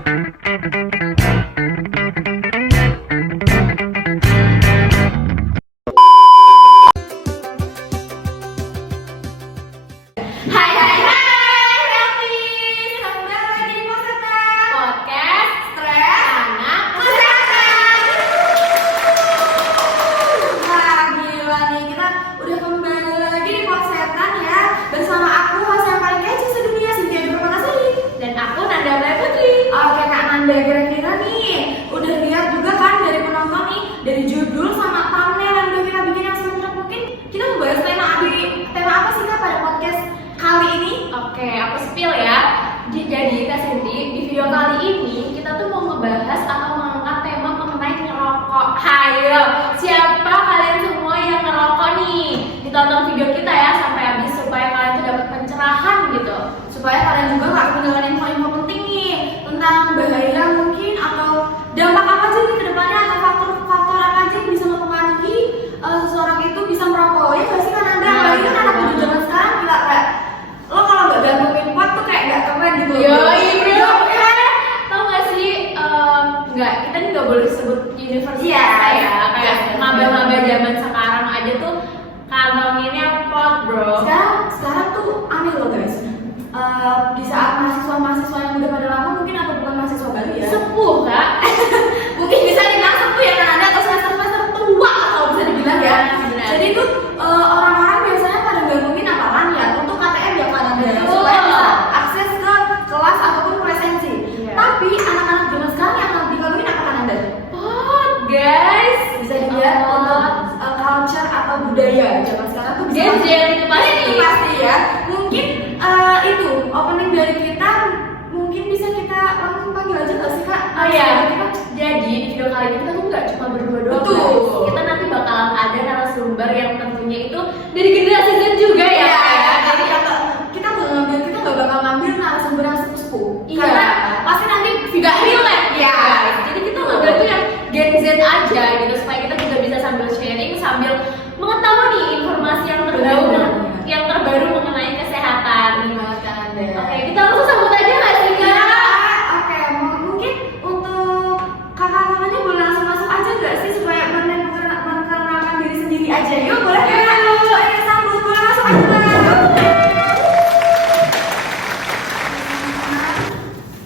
Hai hai hai Rapis, kembali lagi di podcast Stres Anak Kesehatan. Wah gila nih, kita udah kembali lagi di Kesehatan ya. Bersama aku, host yang paling kece sedunia, Cynthia Permatasari. Dan aku, Nanda Blay Putri. Oke Kak Nanda, kira-kira nih udah lihat juga kan dari penonton nih, dari judul sama thumbnail yang udah kita bikin yang sebenarnya mungkin kita membahas tema apa sih Kak pada podcast kali ini? Oke, aku spill ya. Jadi Kak Cindy, di video kali ini kita tuh mau ngebahas atau mengangkat tema mengenai ngerokok. Hayo, siapa kalian semua yang ngerokok nih? Ditonton video kita ya sampai habis supaya kalian tuh dapat pencerahan gitu. Supaya kalian juga nggak ketinggalan info-info penting nih tentang bahaya mungkin atau dampak apa sih nih ke depannya atau faktor-faktor apa aja yang bisa mempengaruhi seseorang itu bisa merokok. Ya nggak sih kan Anda? Apalagi kan anak muda zaman sekarang gila kayak lo kalau nggak gantungin pot tuh kayak nggak keren gitu. Iya. Tahu nggak sih? Nggak, kita nih nggak boleh sebut universitas ya. Kayak maba-maba zaman sekarang aja tuh kantonginnya pot bro. Sekarang tuh aneh loh guys. Di saat mahasiswa yang udah pada lama mungkin atau bukan mahasiswa baru ya? Sepuh Kak. Mungkin bisa dibilang sepuh ya kan Anda atau semester tua atau bisa dibilang ya. Jadi tuh orang-orang biasanya pada gabungin apaan ya? Untuk KTM ya kan Anda supaya bisa akses ke kelas ataupun presensi. Tapi anak-anak zaman sekarang yang digabungin apa kan Anda? Pot guys. Bisa dilihat untuk culture atau budaya zaman sekarang tuh bisa itu pasti ya. Mungkin itu opening dari kita mungkin bisa kita langsung panggil aja nggak sih Kak? Oh iya. Jadi di video kali ini kita tuh nggak cuma berdua doang. Betul. Kita nanti bakalan ada narasumber yang tentunya itu dari generasi Z juga ya. Jadi kita nggak bakal ngambil narasumber yang sepuh. Iya. Karena pasti nanti nggak relate ya. Jadi kita ngambil tuh yang Gen Z aja gitu supaya kita juga bisa sambil sharing sambil mengetahui nih informasi yang terbaru mengenai kesehatan. Oke, kita langsung sambut aja nggak sih Kak? Oke, mungkin untuk kakak-kakaknya boleh langsung masuk aja nggak sih supaya memperkenalkan diri sendiri aja. Yuk boleh Kak? Ayo sambut, boleh masuk aja Kak.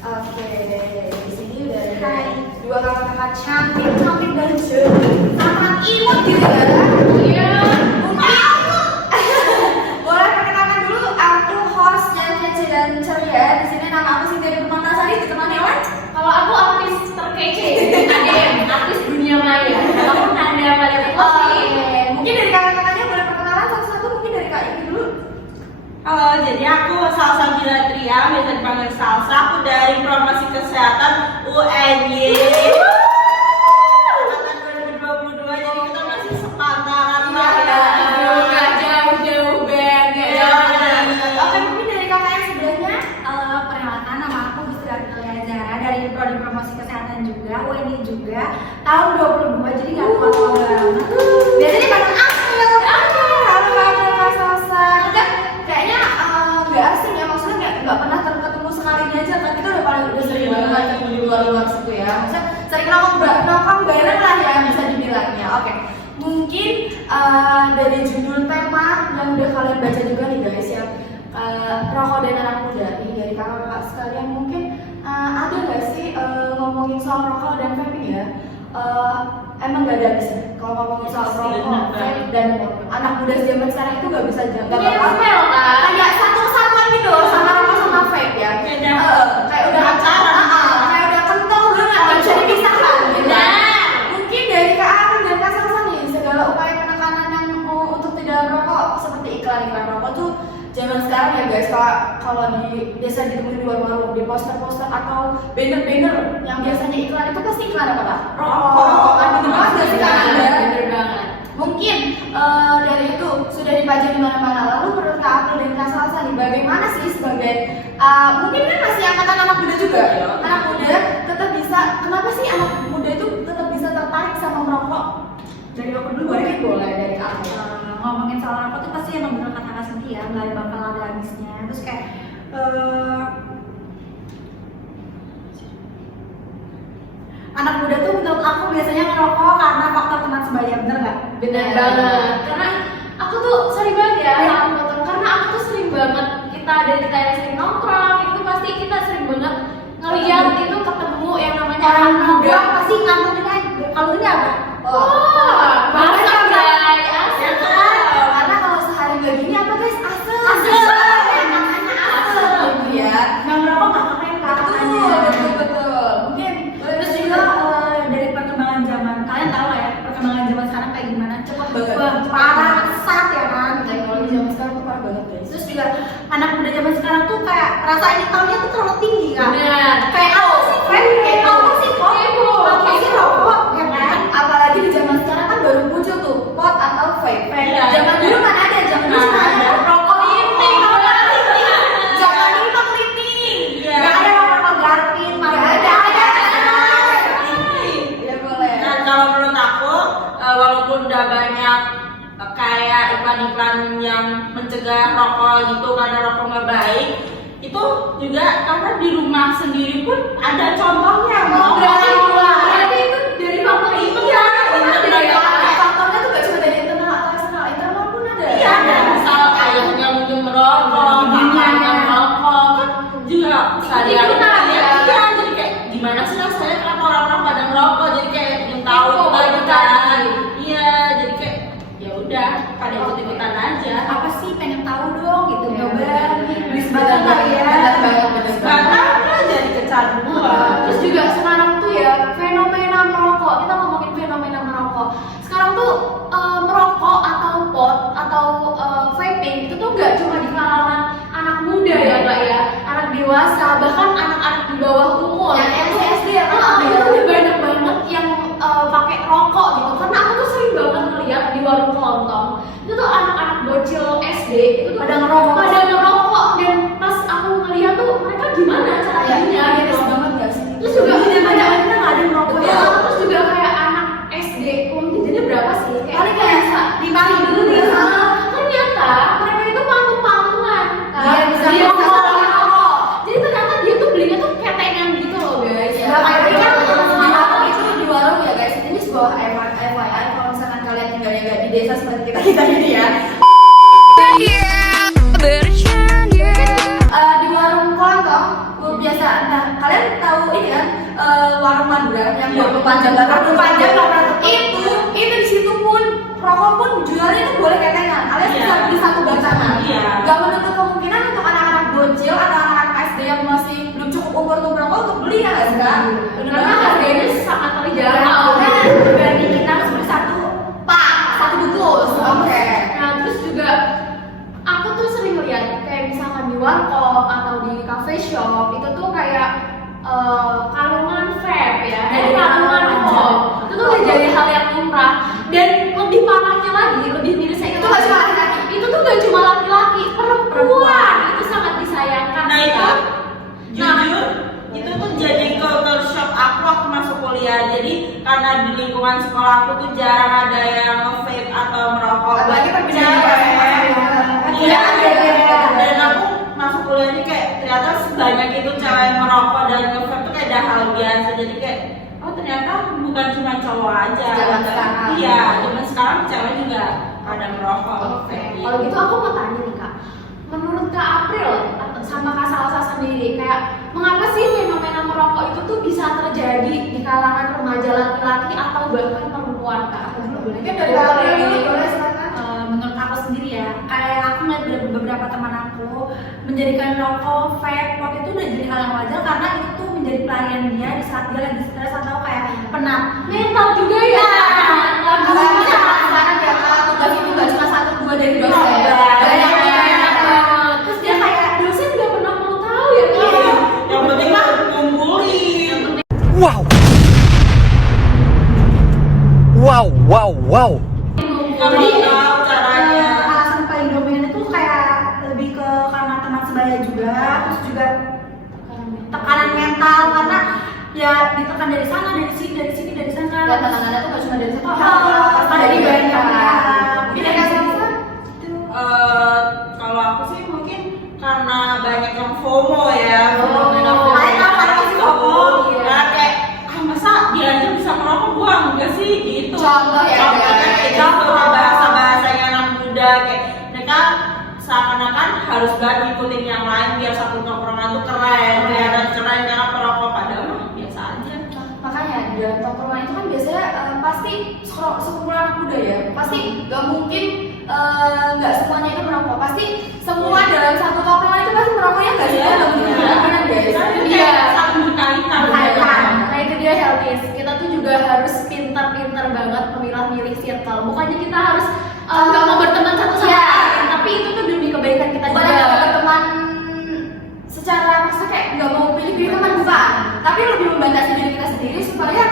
Oke, di sini udah ada dua kakak-kakak cantik dan sangat imut gitu ya. Iya. Boleh perkenalkan dulu, aku host yang kece dan ceria. Di sini nama aku Cynthia Permatasari, ditemani oleh kalau aku artis terkece, artis dunia maya. Kalau Anda paling pasti. Mungkin dari kakak-kakaknya boleh perkenalan satu-satu. Mungkin dari Kak Iki dulu. Halo, jadi aku Salsa Gilatria, biasa dipanggil Salsa. Aku dari Promosi Kesehatan UNY. Angkatan 2022, jadi kita masih sepantaran lah ya. Nggak jauh-jauh banget. Oke, mungkin dari kakak yang sebelahnya. Perkenalkan, nama aku Gusti Artelia Zahra dari Prodi Promosi Kesehatan juga, UNI juga, tahun 22, jadi nggak tua-tua banget. Biasanya dipanggil April. Halo Kak Salsa. Kayaknya nggak asing ya, maksudnya nggak pernah ketemu sekali ini aja kan. Kita udah sering banget ketemu di luar situ ya. Maksudnya sering nongkrong bareng lah ya bisa dibilangnya. Oke. Mungkin dari judul tema yang udah kalian baca juga nih guys ya, rokok dan anak muda nih dari kakak-kakak sekalian mungkin ada nggak sih ngomongin soal rokok dan vaping ya? Emang gak ada habisnya kalau ngomongin soal rokok, vape dan anak muda zaman sekarang itu nggak bisa jaga kayak satu-satuan gitu loh sama rokok sama vape ya. Kayak udah kayak udah kental banget nggak bisa dipisahkan. Mungkin dari Kak Ari dan Kak Salsa nih segala upaya penekanan yang untuk tidak merokok seperti iklan-iklan rokok tuh zaman sekarang ya guys, kalau biasa ditemuin di warung-warung, di poster-poster atau banner-banner yang biasanya iklan itu pasti iklan apa Kak? Rokok kan gitu banget gak sih Kak? Bener banget. Mungkin dari itu sudah dipajang di mana-mana. Lalu menurut Kak April dan Kak Salsa nih, bagaimana sih sebagai mungkin kan masih angkatan anak muda juga, anak muda tetap bisa, kenapa sih anak muda itu tetap bisa tertarik sama merokok? Dari aku dulu boleh dari Kak April. Ngomongin soal rokok tuh pasti emang bener kata Kak Cynthia, nggak bakal ada habisnya. Terus kayak anak muda tuh menurut aku biasanya ngerokok karena faktor teman sebaya, bener nggak? Bener banget, karena aku tuh sering banget ya sama motor, karena aku tuh sering banget dari kita yang sering nongkrong itu pasti kita sering banget ngeliat itu ketemu yang namanya Orang anak muda. nongkrong pasti ngantongin aja. Kalau ini apa? Wah, masak guys, asik. Karena kalau sehari gak gini apa guys? Asem. Ya. Yang ngerokok nggak keren katanya. Betul. Mungkin terus juga dari perkembangan zaman, kalian tahu lah ya perkembangan zaman sekarang kayak gimana? Cepet banget. Wah, parah pesat ya kan. Teknologi zaman sekarang tuh parah banget guys. Terus juga anak muda zaman sekarang tuh kayak rasa ingin tahunya tuh terlalu tinggi kan. Bener. Kayak apa sih friend? Kayak apa sih kok? Kepo. Apa sih rokok? Ya kan? Apalagi di zaman sekarang kan baru muncul tuh pot atau vape. Iya. Zaman dulu mana ada, zaman dulu Mana mana ada. ada rokok linting, zaman dulu rokok linting. Iya. Gak ada rokok Garpin, Nggak mana ada. Ini. Ya boleh. Dan kalau menurut aku, walaupun udah banyak kayak iklan-iklan yang mencegah rokok gitu karena rokok nggak baik, itu juga karena di rumah sendiri pun ada contohnya. Berarti itu dari faktor itu ya. Dari Iya. faktornya tuh gak cuma dari internal atau eksternal, internal pun ada. Iya, ada misal ayahnya mungkin merokok, kakaknya merokok, kan juga sehari-hari Ikutan, ya. ya. Iya, jadi kayak gimana sih rasanya kenapa orang-orang pada merokok, jadi kayak ingin tahu Kepo, lagi ikutan. kan. Iya, jadi kayak ya udah pada ikut-ikutan aja. apa sih pengen tahu dong gitu. Iya. Coba beli sebatang kali ya. Karena jadi kecanduan. Terus juga sekarang tuh ya fenomena merokok, kita ngomongin fenomena merokok. Sekarang tuh merokok atau pot atau vaping itu tuh nggak cuma di kalangan anak muda ya Kak ya, anak dewasa, bahkan anak-anak di bawah umur. Yang SD ya kan? Itu udah banyak banget yang pakai rokok gitu. Karena aku tuh sering banget ngeliat di warung kelontong itu tuh anak-anak bocil SD itu tuh Pada ngerokok. dan pas aku ngeliat tuh mereka gimana cara Iya, gitu. banget gak sih? Terus juga kita nggak ada yang ngerokok ya. terus juga kayak anak SD uang jajannya berapa sih? Paling kayak 5.000 dulu ya. Ternyata mereka itu panggung-panggungan. Iya, bisa Dia bisa rokok. Jadi ternyata dia tuh belinya tuh ketengan gitu loh guys. Ya, kayak Dia kan teman-teman itu di warung ya guys. Ini sebuah FYI kalau misalkan kalian tinggalnya nggak di desa seperti kita ini ya. Di warung kelontong, biasa entah kalian tahu ini kan warung Madura yang Iya. berpanjang itu di situ pun rokok pun jualnya itu boleh ketengan alias Iya. bisa beli satu batangan. Iya. Gak menutup kemungkinan untuk anak-anak bocil atau anak-anak SD yang masih belum cukup umur untuk merokok untuk beli ya nggak sih Kak? karena harganya sangat terjangkau. Dibanding kita harus beli satu satu bungkus. Oke. Nah terus juga aku tuh sering lihat kayak misalkan di warkop atau di cafe shop itu tuh kayak kalungan vape ya, kalungan rokok itu tuh udah jadi hal yang lumrah. Dan lebih parahnya lagi, lebih mirisnya Itu nggak cuma laki-laki. itu tuh gak cuma laki-laki, perempuan itu sangat disayangkan. Nah itu Nah. jujur itu tuh jadi culture shock aku waktu masuk kuliah. Jadi karena di lingkungan sekolah aku tuh jarang ada yang nge-vape atau merokok. Apalagi perbedaan Cewek. Iya, Iya. Dan aku masuk kuliah ini kayak ternyata sebanyak itu cewek yang merokok dan nge-vape tuh kayak udah hal biasa. Jadi kayak oh ternyata bukan cuma cowok aja. Zaman sekarang. Iya, zaman sekarang cewek juga ada merokok. Oke, kalau gitu aku mau tanya nih Kak, menurut Kak April sama Kak Salsa sendiri, kayak mengapa sih fenomena merokok itu tuh bisa terjadi di kalangan remaja laki-laki atau bahkan perempuan Kak? Mungkin dari April dulu boleh silakan. Menurut aku sendiri ya, kayak aku melihat beberapa teman aku menjadikan rokok, vape, pot itu udah jadi hal yang wajar karena itu tuh menjadi pelarian dia di saat dia lagi stres atau kayak penat. Mental juga ya. Apalagi zaman sekarang ya Kak, tugas itu nggak cuma satu dua dari dosen. Iya. Banyak. Terus dia kayak dosen nggak pernah mau tahu ya Kak. Iya. Yang penting mah ngumpulin. Wow. Wow, wow, wow. Kalau tahu caranya. Alasan paling dominan itu kayak lebih ke karena teman sebaya juga, terus juga tekanan mental karena ya ditekan dari sana, dari sini, dari sana. Dan tekanannya tuh nggak cuma dari satu Dari banyak pihak. Mungkin ada Salsa? Kalau aku sih mungkin karena banyak yang FOMO ya. Oh, fenomena karena FOMO. masih FOMO, iya. Nah, kayak masa dia tongkrongan itu kan biasanya pasti sekumpulan anak muda ya, pasti nggak mungkin nggak semuanya itu merokok, pasti semua dalam satu tongkrongan itu pasti merokoknya nggak sih? Benar guys. Iya, saling berkaitan. Nah itu dia healthies. Kita tuh juga harus pintar-pintar banget memilah-milih circle. Bukannya kita harus nggak mau berteman satu sama lain, tapi itu tuh demi kebaikan kita Bukan juga. nggak berteman secara maksudnya kayak nggak mau pilih-pilih teman, bukan, tapi lebih membatasi diri kita sendiri supaya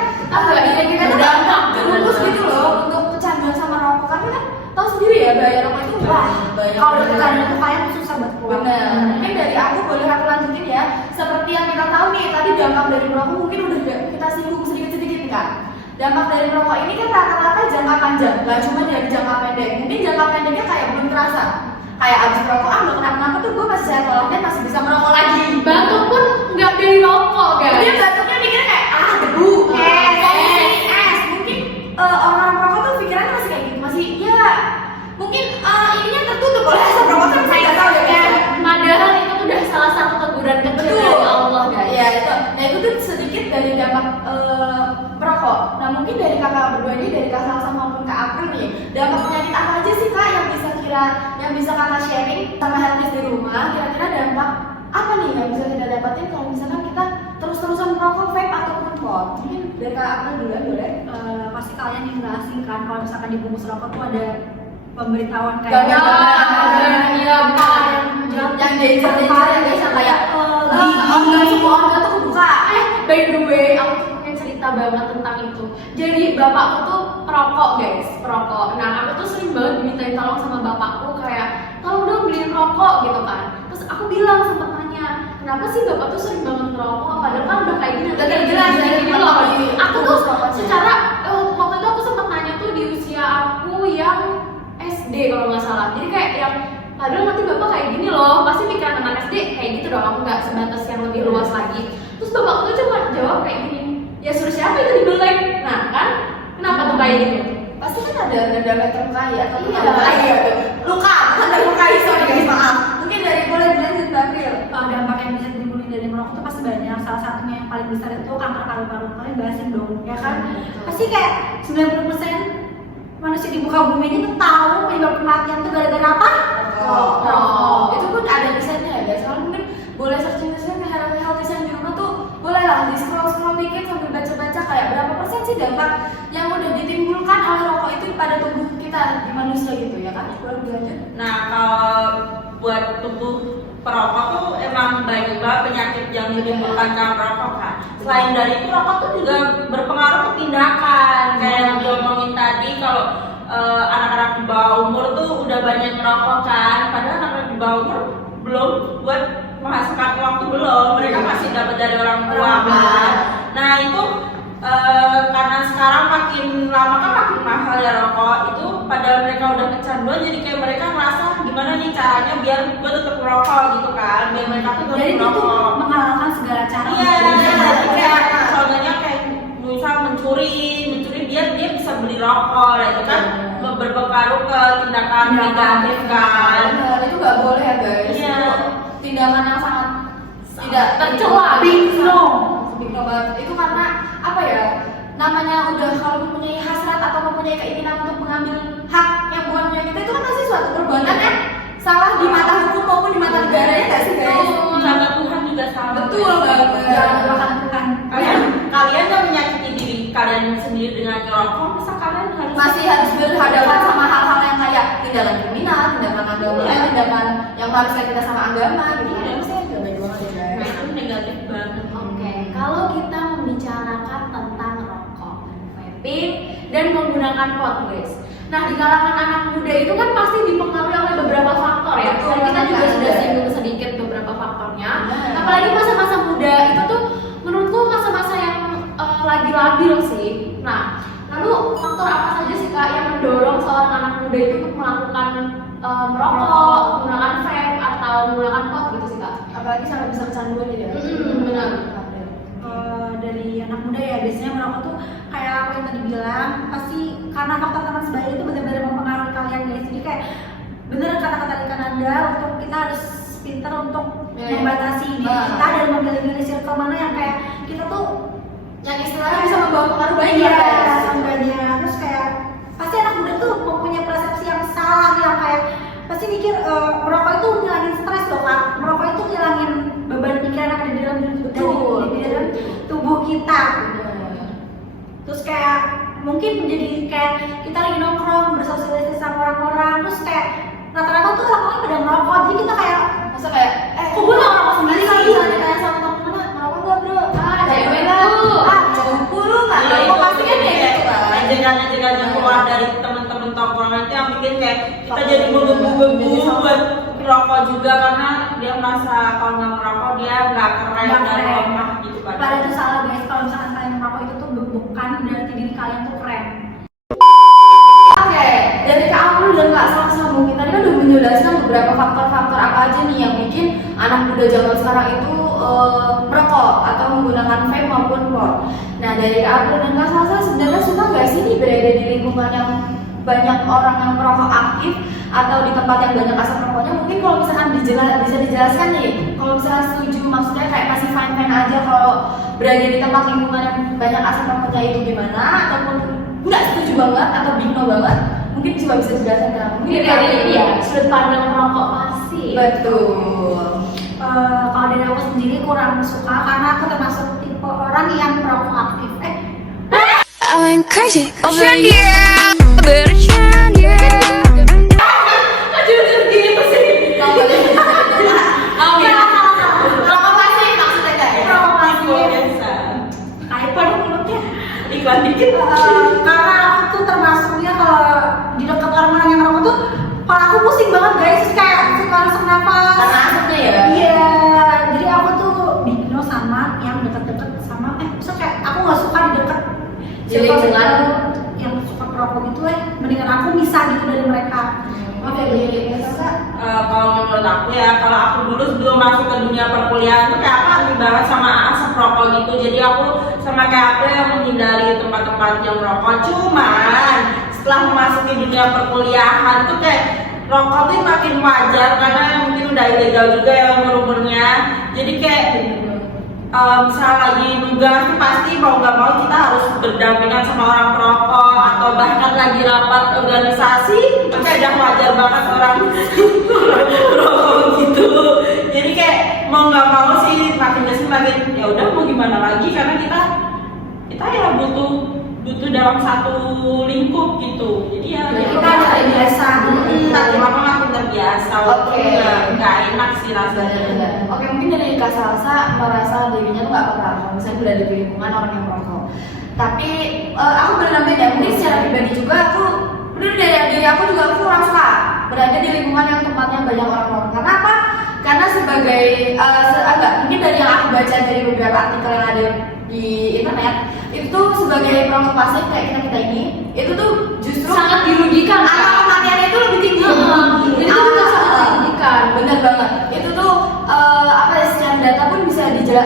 diri kita tuh nggak terus gitu loh untuk kecanduan sama rokok, karena kan tahu sendiri ya bahaya rokok itu banyak. Kalau udah kecanduan tuh kayak susah buat keluar. Benar. Mungkin dari aku boleh aku lanjutin ya. Seperti yang kita tahu nih, tadi dampak dari merokok mungkin udah kita singgung sedikit-sedikit kan. Dampak dari merokok ini kan rata-rata jangka panjang, nggak cuma dari jangka pendek. Mungkin jangka pendeknya kayak belum terasa. Kayak abis merokok, nggak kenapa-napa tuh gue masih sehat walafiat, masih bisa merokok lagi. Batuk pun nggak dari rokok guys. Dia batuknya mikirnya kayak debu, es. Mungkin orang-orang merokok tuh pikirannya masih kayak gitu, masih ya mungkin ininya tertutup oleh asap rokok kan saya nggak tahu ya. Padahal itu tuh udah salah satu teguran kecil Betul. dari Allah guys. Iya itu. Nah itu tuh sedikit dari dampak merokok. Nah mungkin dari kakak berdua ini, dari kak Salsa maupun kak April nih, dampak penyakit apa aja sih kak yang bisa kakak sharing sama healthies di rumah? Kira-kira dampak apa nih yang bisa kita dapatin kalau misalkan kita terus-terusan merokok, vape ataupun pot? Mungkin dari kak April dulu boleh? Pasti kalian yang nggak asing kan kalau misalkan di bungkus rokok tuh ada pemberitahuan kayak iya yang danger yang biasa kayak enggak semua organ tuh kebuka. By the way, aku tuh punya cerita banget tentang itu. Jadi bapakku tuh perokok guys, perokok. Nah aku tuh sering banget dimintain tolong sama bapakku kayak tolong dong beliin rokok gitu kan. Terus aku bilang sempet nanya, kenapa sih bapak tuh sering banget merokok? Padahal kan udah kayak gini, Udah terjelas gini loh. Aku tuh rokoknya. secara waktu itu aku sempet nanya tuh di usia aku yang SD kalau nggak salah. Jadi kayak yang padahal nanti bapak kayak gini loh, pasti pikiran anak SD kayak gitu dong, aku nggak sebatas yang lebih luas lagi. Terus bapakku tuh cuma jawab kayak gini, ya suruh siapa itu dibelek? Nah kan, kenapa tuh kayak gitu? Pasti kan ada terlukai atau Iya. luka, bukan terlukai, sorry guys, maaf. Mungkin dari boleh dilanjut Mbak April. Dampak yang bisa ditimbulin dari merokok tuh pasti banyak. Salah satunya yang paling besar itu kanker paru-paru. Kalian bahasin dong, ya kan? Pasti kayak 90% manusia di muka bumi ini tuh tahu penyebab kematian tuh gara-gara apa? Rokok. Itu pun ada risetnya ya guys. Kalau mungkin boleh searching healthy di rumah tuh boleh lah di scroll dikit sambil baca-baca kayak berapa persen sih dampak yang udah ditimbulkan oleh rokok itu pada tubuh kita di manusia gitu ya kan? Boleh dilanjut. Nah, kalau buat tubuh perokok tuh emang banyak banget penyakit yang ditimbulkan karena perokok kan. Selain dari itu, rokok tuh juga berpengaruh ke tindakan. Kayak yang diomongin tadi, kalau anak-anak di bawah umur tuh udah banyak merokok kan. Padahal anak-anak di bawah umur belum buat menghasilkan uang tuh belum. Mereka masih dapat dari orang tua kan. Nah itu karena sekarang makin lama kan makin mahal ya rokok itu, padahal mereka udah kecanduan, jadi kayak mereka merasa gimana nih caranya biar gue tetap merokok gitu kan, biar mereka tuh tetap Jadi itu tuh merokok. menghalalkan segala cara. Iya, kayak contohnya kayak misal mencuri biar dia bisa beli rokok, nah, itu kan berpengaruh ke tindakan negatif kan. Benar, itu nggak boleh ya guys. Iya. Itu tindakan yang sangat tidak tercela. Big no. Itu karena apa ya? Namanya udah kalau mempunyai hasrat atau mempunyai keinginan untuk mengambil hak yang bukan punya kita, itu kan pasti suatu perbuatan yang salah di mata hukum maupun di mata negara, ya nggak sih guys? Kata Tuhan juga salah. Betul banget. Jangan makan Tuhan. Kalian yang menyakiti diri kalian sendiri dengan nyerokok, masa kalian Masih harus berhadapan sama hal-hal yang kayak tindakan kriminal, tindakan agama, tindakan yang harusnya kita sama agama gitu. Ya masih nggak baik banget ya Nah, guys. itu negatif banget. Oke, kalau kita membicarakan tentang rokok, vaping, dan menggunakan pot, guys. Nah, di kalangan anak muda itu kan pasti dipengaruhi oleh beberapa faktor ya. Betul, Tadi kita juga betul. sudah singgung sedikit beberapa faktornya. Benar. Apalagi masa-masa muda itu tuh menurutku masa-masa yang lagi labil sih. Nah, lalu faktor apa saja sih kak yang mendorong seorang anak muda itu untuk melakukan merokok, menggunakan vape atau menggunakan pot gitu sih kak? Apalagi sampai bisa kecanduan gitu ya. Benar. Dari anak muda ya biasanya merokok tuh kayak aku yang tadi bilang pasti karena faktor teman sebaya itu benar-benar mempengaruhi kalian guys. Jadi kayak bener kata-kata dari Kananda untuk kita harus pintar untuk membatasi diri kita dan memilih-milih circle mana yang kayak kita tuh Yang istilahnya bisa membawa pengaruh banyak Iya, guys. sebenarnya. Terus kayak pasti anak muda tuh mempunyai persepsi yang salah, yang kayak pasti mikir merokok itu ngilangin stres loh kak. Merokok itu ngilangin beban pikiran yang ada di dalam di dalam tubuh kita. Terus kayak mungkin menjadi kayak kita lagi nongkrong bersosialisasi sama orang-orang, terus kayak rata-rata tuh orang-orang pada ngerokok, jadi kita kayak Masa kayak kok gue nggak ngerokok sendiri kalau sih? misalnya kayak sama temen lah, ngerokok nggak bro? cewek lah. tuh. Cumpul lu nggak? Iya, Ngerokok pasti kan kayak gitu kan. ajakan-ajakan yang keluar dari teman-teman tongkrongan itu yang bikin kayak kita jadi menggebu-gebu buat rokok juga, karena dia merasa kalau nggak merokok dia nggak keren Nggak dan keren. lemah gitu kan. Padahal itu salah guys, kalau misalkan kalian merokok itu tuh bukan berarti diri kalian tuh keren. Oke, dari Kak April dan Kak Salsa mungkin tadi kan udah menjelaskan beberapa faktor-faktor apa aja nih yang bikin anak muda zaman sekarang itu merokok atau menggunakan vape maupun pot. Nah dari Kak April dan Kak Salsa sebenarnya suka nggak sih nih berada di lingkungan yang banyak orang yang merokok aktif atau di tempat yang banyak asap rokoknya? Mungkin kalau misalkan bisa dijelaskan nih, kalau misalkan setuju maksudnya kayak masih fine-fine aja kalau berada di tempat lingkungan yang banyak asap rokoknya itu gimana, ataupun nggak setuju banget atau bingung banget, mungkin coba bisa dijelaskan ke aku. Mungkin dari ini ya, sudut pandang merokok pasti. Betul. Kalau dari aku sendiri kurang suka karena aku termasuk tipe orang yang merokok aktif. I went crazy over you, but I can't, yeah. Jujur gitu sih. Nggak boleh. Oke. Rokok pasti maksudnya kayak. Merokok pasti. Biasa. Typer mulutnya. Iklan dikit. Karena aku tuh termasuknya kalau di dekat orang-orang yang merokok tuh, kalau aku pusing banget guys, kayak suka sesak napas. Karena asapnya ya. Iya, jadi aku tuh dibino sama yang deket-deket sama, maksudnya kayak aku nggak suka di deket Di lingkungan. yang suka merokok gitu mendingan aku misah gitu dari mereka. Oke, Kak. Kalau menurut aku ya, kalau aku dulu sebelum masuk ke dunia perkuliahan tuh kayak aku aktif banget sama asap rokok gitu. Jadi aku sama kayak aku yang menghindari tempat-tempat yang merokok. Cuman setelah memasuki dunia perkuliahan tuh kayak rokok tuh makin wajar karena mungkin udah ilegal juga ya umur-umurnya. Jadi kayak misalnya lagi nugas tuh pasti mau nggak mau kita harus berdampingan sama orang perokok, atau bahkan lagi rapat organisasi itu kayak udah wajar banget orang perokok gitu. Jadi kayak mau nggak mau sih makin kesini makin ya udah mau gimana lagi, karena kita ya butuh dalam satu lingkup gitu. Jadi ya Jadi Kita udah terbiasa. nanti lama makin terbiasa. Oke. Nggak enak sih rasanya. Oke, mungkin dari Kak Salsa merasa dirinya tuh nggak apa-apa kalau misalnya berada di lingkungan orang yang merokok. Tapi aku benar ya, mungkin secara pribadi juga aku benar dari diri aku juga aku kurang suka berada di lingkungan yang tempatnya banyak orang merokok. Karena apa? Karena sebagai agak mungkin dari yang aku baca dari beberapa artikel yang ada di internet itu sebagai perokok pasif kayak kita ini itu tuh justru Sangat dirugikan. angka kematiannya itu lebih tinggi. Itu juga sangat dirugikan. Bener banget. Itu tuh apa ya, secara data pun bisa sudah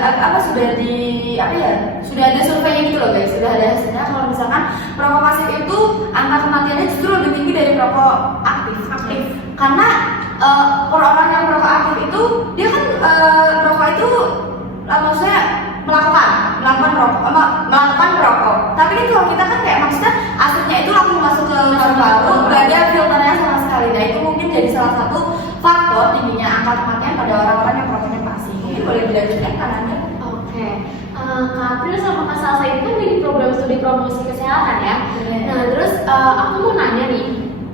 ada surveinya gitu loh guys, sudah ada hasilnya kalau misalkan perokok pasif itu angka kematiannya justru lebih tinggi dari perokok aktif. Karena orang yang perokok aktif itu dia kan rokok itu maksudnya melakukan perokok. Tapi kan kalau kita kan kayak maksudnya asapnya itu langsung masuk ke paru-paru, nggak ada filternya sama sekali. Nah itu mungkin jadi salah satu faktor tingginya angka kematian pada orang-orang yang perokoknya pasif. Mungkin boleh dilanjutkan karena Oke, Kak April sama Kak Salsa itu kan di program studi promosi kesehatan ya. Bener. Nah terus aku mau nanya nih,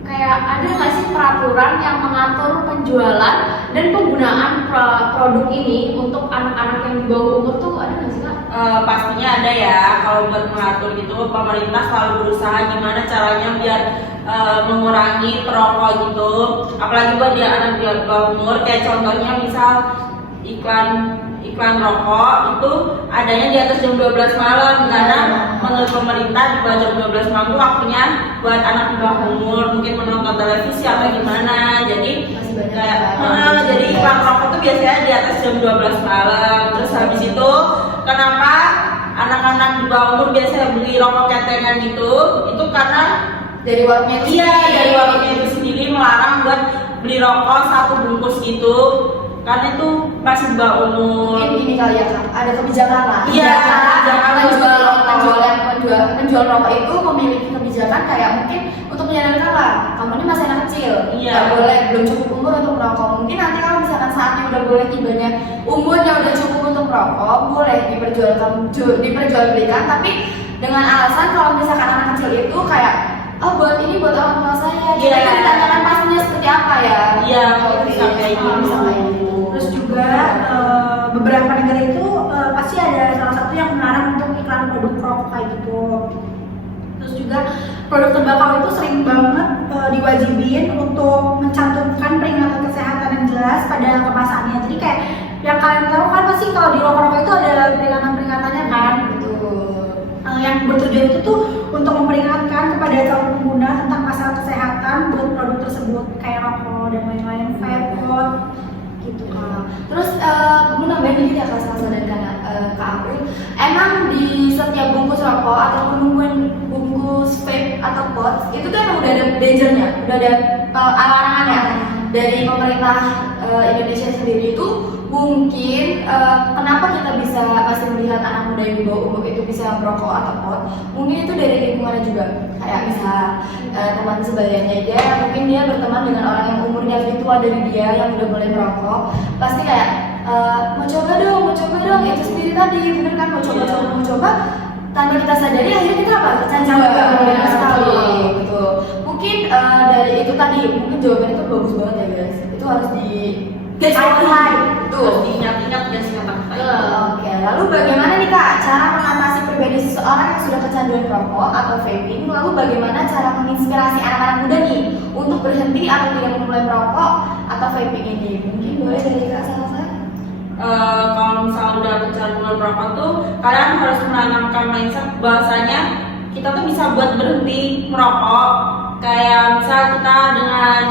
kayak ada nggak sih peraturan yang mengatur penjualan dan penggunaan produk ini untuk anak-anak yang di bawah umur tuh ada nggak sih Kak? Pastinya ada ya. Kalau buat mengatur gitu, pemerintah selalu berusaha gimana caranya biar mengurangi perokok gitu. Apalagi buat dia anak di bawah umur, kayak contohnya misal iklan rokok itu adanya di atas jam 12 malam, karena menurut pemerintah di bawah jam 12 malam itu waktunya buat anak di bawah umur mungkin menonton televisi atau gimana. Jadi masih banyak kayak jadi iklan rokok itu biasanya di atas jam 12 malam. Terus habis itu kenapa anak-anak di bawah umur biasanya beli rokok ketengan gitu? Itu karena dari warungnya itu dari warungnya itu sendiri melarang buat beli rokok satu bungkus gitu, karena itu masih di bawah umur. mungkin gini kali ya Kak, ada kebijakan lah. Iya, penjualan penjual rokok itu memiliki kebijakan kayak mungkin untuk menyadarkan lah, kamu ini masih anak kecil, Iya. nggak boleh, belum cukup umur untuk merokok. Mungkin nanti kalau misalkan saatnya udah boleh tibanya umurnya udah cukup untuk merokok, boleh diperjualbelikan, tapi dengan alasan kalau misalkan anak kecil itu kayak oh buat ini buat orang tua saya, Iya. kita ditanyakan pastinya seperti apa ya. Iya, Kalau bisa kayak gitu. bisa kayak gitu. Terus juga beberapa negara itu pasti ada salah satu yang melarang untuk iklan produk rokok kayak gitu. Terus juga produk tembakau itu sering banget diwajibin untuk mencantumkan peringatan kesehatan yang jelas pada kemasannya. Jadi kayak yang kalian tahu kan pasti kalau di rokok-rokok itu ada peringatan-peringatannya kan. Yang bertujuan itu tuh untuk memperingatkan kepada calon pengguna tentang masalah kesehatan buat produk tersebut kayak rokok dan lain-lain, vapor gitu kan. Terus gue nambahin dikit ya Kak Salsa dan Kak April. Emang di setiap bungkus rokok atau bungkus vape atau pot itu tuh emang udah ada dangernya, udah ada larangannya dari pemerintah Indonesia sendiri itu. Mungkin kenapa kita bisa masih melihat anak muda yang di bawah umur itu bisa merokok atau pot, mungkin itu dari lingkungannya juga. Kayak bisa teman sebayanya dia, mungkin dia berteman dengan orang yang umurnya lebih tua dari dia yang udah boleh merokok, pasti kayak mau coba dong, itu sendiri tadi bener kan, mau coba tanpa kita sadari akhirnya kita apa? Kecanduan juga sekali gitu. Mungkin dari itu tadi, mungkin jawaban itu bagus banget ya guys, itu harus di Terus diingat-ingat dan ingat-ingat. Oke, lalu bagaimana nih Kak cara mengatasi pribadi seseorang yang sudah kecanduan rokok atau vaping? Lalu bagaimana cara menginspirasi anak-anak muda nih untuk berhenti atau tidak memulai merokok atau vaping ini? Mungkin boleh dari Kak Salsa? Kalau misalnya udah kecanduan rokok tuh, kalian harus menanamkan mindset bahwasanya kita tuh bisa buat berhenti merokok. Kayak misal kita dengan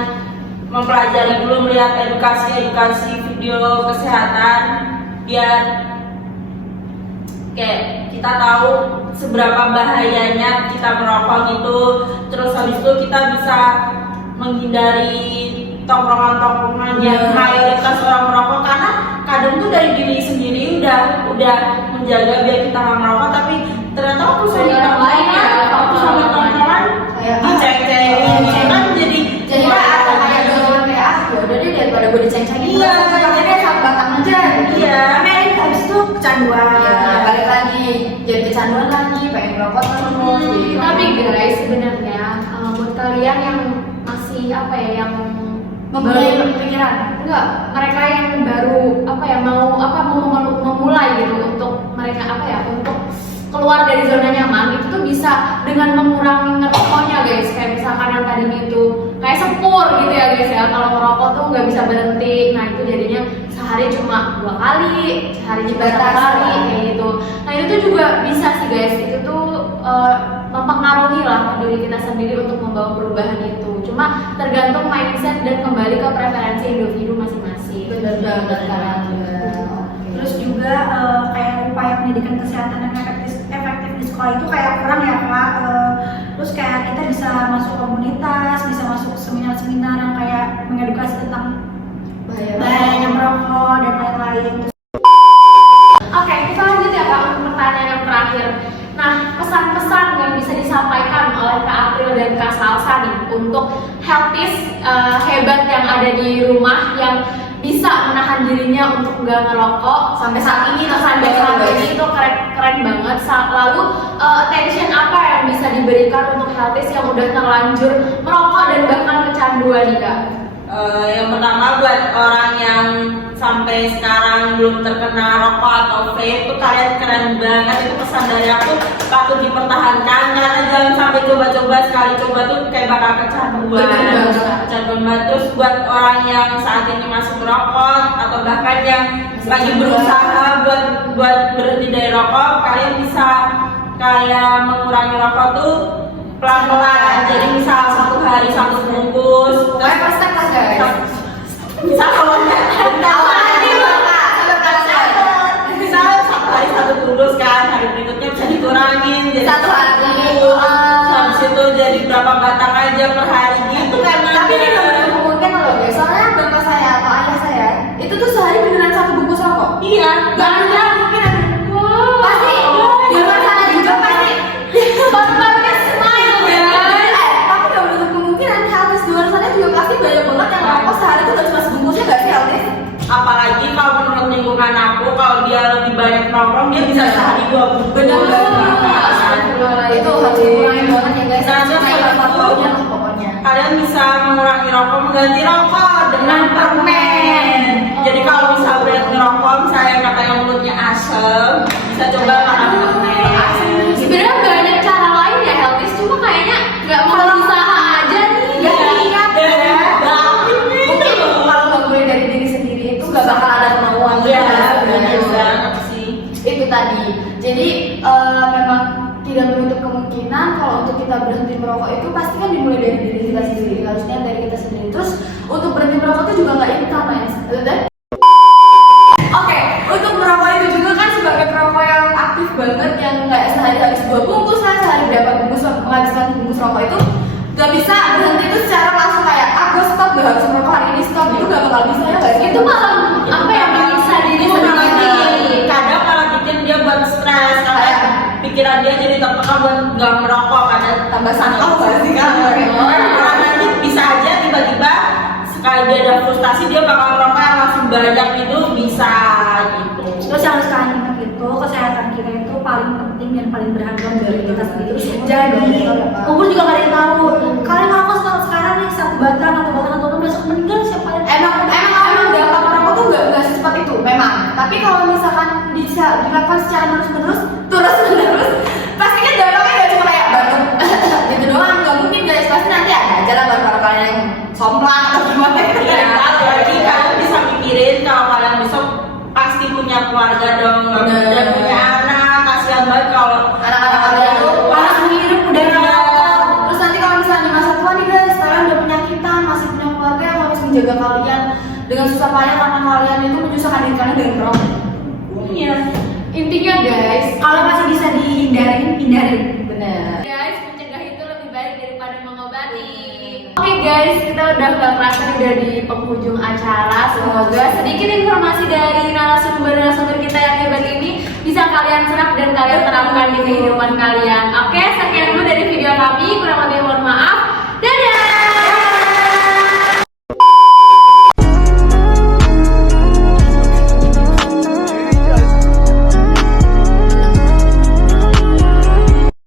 mempelajari dulu, melihat edukasi video kesehatan biar kayak kita tahu seberapa bahayanya kita merokok gitu. Terus habis itu kita bisa menghindari tongkrongan-tongkrongan yang mayoritas orang merokok, karena kadang tuh dari diri sendiri udah menjaga biar kita nggak merokok, tapi ternyata waktu sama orang lain ya, waktu sama tongkrongan diceng-cengin gitu kan, jadi ada kayak jawaban kayak yaudah deh daripada gue diceng-cengin, Iya, jadi satu batang aja. iya. Habis itu kecanduan. Ya, balik lagi jadi kecanduan lagi, pengen merokok terus. Tapi guys, sebenarnya buat kalian yang masih apa ya, yang Memulai pikiran. enggak, mereka yang baru mau memulai gitu untuk mereka untuk keluar dari zona nyaman, itu tuh bisa dengan mengurangi ngerokoknya guys. Kayak misalkan yang tadinya itu kayak sepur gitu ya guys ya, kalau ngerokok tuh nggak bisa berhenti, nah itu jadinya sehari cuma 2 kali, sehari cuma 1 kali kayak gitu. Nah itu tuh juga bisa sih guys, itu tuh mempengaruhi lah diri kita sendiri untuk membawa perubahan itu. Cuma tergantung mindset dan kembali ke preferensi individu masing-masing. Bener banget Kak. Terus juga kayak upaya pendidikan kesehatan yang efektif di sekolah itu kayak kurang ya Kak. Terus kayak kita bisa masuk komunitas, bisa masuk seminar-seminar yang kayak mengedukasi tentang bahayanya merokok dan lain-lain. Oke, kita lanjut ya Kak untuk pertanyaan yang terakhir. Nah, pesan-pesan yang bisa disampaikan oleh Kak April dan Kak Salsa nih untuk healthies hebat yang ada di rumah yang bisa menahan dirinya untuk nggak ngerokok sampai saat ini itu keren banget. Lalu attention apa yang bisa diberikan untuk healthies yang udah terlanjur merokok dan bahkan kecanduan nih Kak? Yang pertama buat orang yang sampai sekarang belum terkena rokok atau vape, itu kalian keren banget. Itu pesan dari aku, patut dipertahankan karena jangan sampai coba-coba, sekali coba tuh kayak bakal kecanduan. Terus buat orang yang saat ini masih merokok atau bahkan yang lagi berusaha buat berhenti dari rokok, kalian bisa kayak mengurangi rokok tuh pelan-pelan. Jadi misal 1 hari 1 bungkus, misal kalau misal 1 hari 1 bungkus kan, hari berikutnya bisa dikurangin jadi 1 hari. Habis itu jadi berapa batang aja per hari gitu kan. Tapi ini lebih memungkinkan loh guys, soalnya bapak saya atau ayah saya itu tuh sehari beneran 1 bungkus rokok. Iya, Banyak mungkin ada pasti di luar sana juga pasti hitungan aku kalau dia lebih banyak nongkrong dia bisa sehari 2 bungkus. Bener banget. Itu harus dikurangi banget ya guys. Nah, terus Kayak kalau fotonya pokoknya. Kalian bisa mengurangi rokok, mengganti rokok dengan permen. Jadi kalau bisa berhenti ngerokok, misalnya katanya mulutnya asem, bisa coba makan permen. Sebenarnya banyak cara lain ya healthy, cuma kayaknya nggak mau usaha aja nih. Iya, Iya. Mungkin kalau nggak mulai dari diri sendiri itu nggak bakal ada kemauan. Iya, sebenarnya. benar banget sih. Itu tadi. Jadi memang tidak menutup kemungkinan kalau untuk kita berhenti merokok itu pasti kan dimulai dari diri kita sendiri, harusnya dari kita sendiri. Terus untuk berhenti merokok itu juga nggak instan, mas. Oke, untuk merokok itu juga kan sebagai perokok yang aktif banget, yang nggak sehari habis 2 bungkus lah, sehari berapa bungkus menghabiskan bungkus rokok itu nggak bisa berhenti itu secara langsung kayak gue stop, gak harus merokok hari ini stop, itu nggak bakal bisa ya guys. Itu malah apa ya, menyiksa diri sendiri. Kadang malah bikin dia buat stres, karena pikiran dia jadi tertekan buat nggak merokok, karena Tambah sakau gak sih kan? orang nanti bisa aja tiba-tiba sekali dia ada frustasi dia bakal merokok yang langsung banyak itu bisa gitu. Terus yang harus kalian ingat itu, kesehatan kita itu paling penting dan paling berharga dari kita sendiri. Jadi umur juga gak ada yang tahu. Kalian ngerokok sekarang nih 1 batang atau besok meninggal siapa yang Emang dampak merokok tuh nggak secepat itu, memang. Tapi kalau misalkan bisa dilakukan secara terus menerus, pasti kan dampaknya nggak cuma kayak batuk gitu doang. Nggak mungkin guys, pasti nanti ada aja lah baru kalian yang somplang atau gimana gitu. Iya, apalagi kalian bisa mikirin kalau kalian besok pasti punya keluarga dong, Bener. dan punya anak, kasihan banget kalau Anak-anak kalian tuh panas menghirup udah Iya. Terus nanti kalau misalnya di masa tua nih guys, kalian udah penyakitan, masih punya keluarga yang harus menjaga kalian dengan susah payah karena kalian itu menyusahkan diri kalian dengan merokok. Iya. Intinya guys, kalau masih bisa dihindarin, hindarin. benar. Guys, mencegah itu lebih baik daripada mengobati. Oke guys, kita udah gak kerasa udah di penghujung acara. Semoga sedikit informasi dari narasumber kita yang hebat ini bisa kalian serap dan kalian terapkan di kehidupan kalian. Oke, sekian dulu dari video kami. Kurang lebih mohon maaf.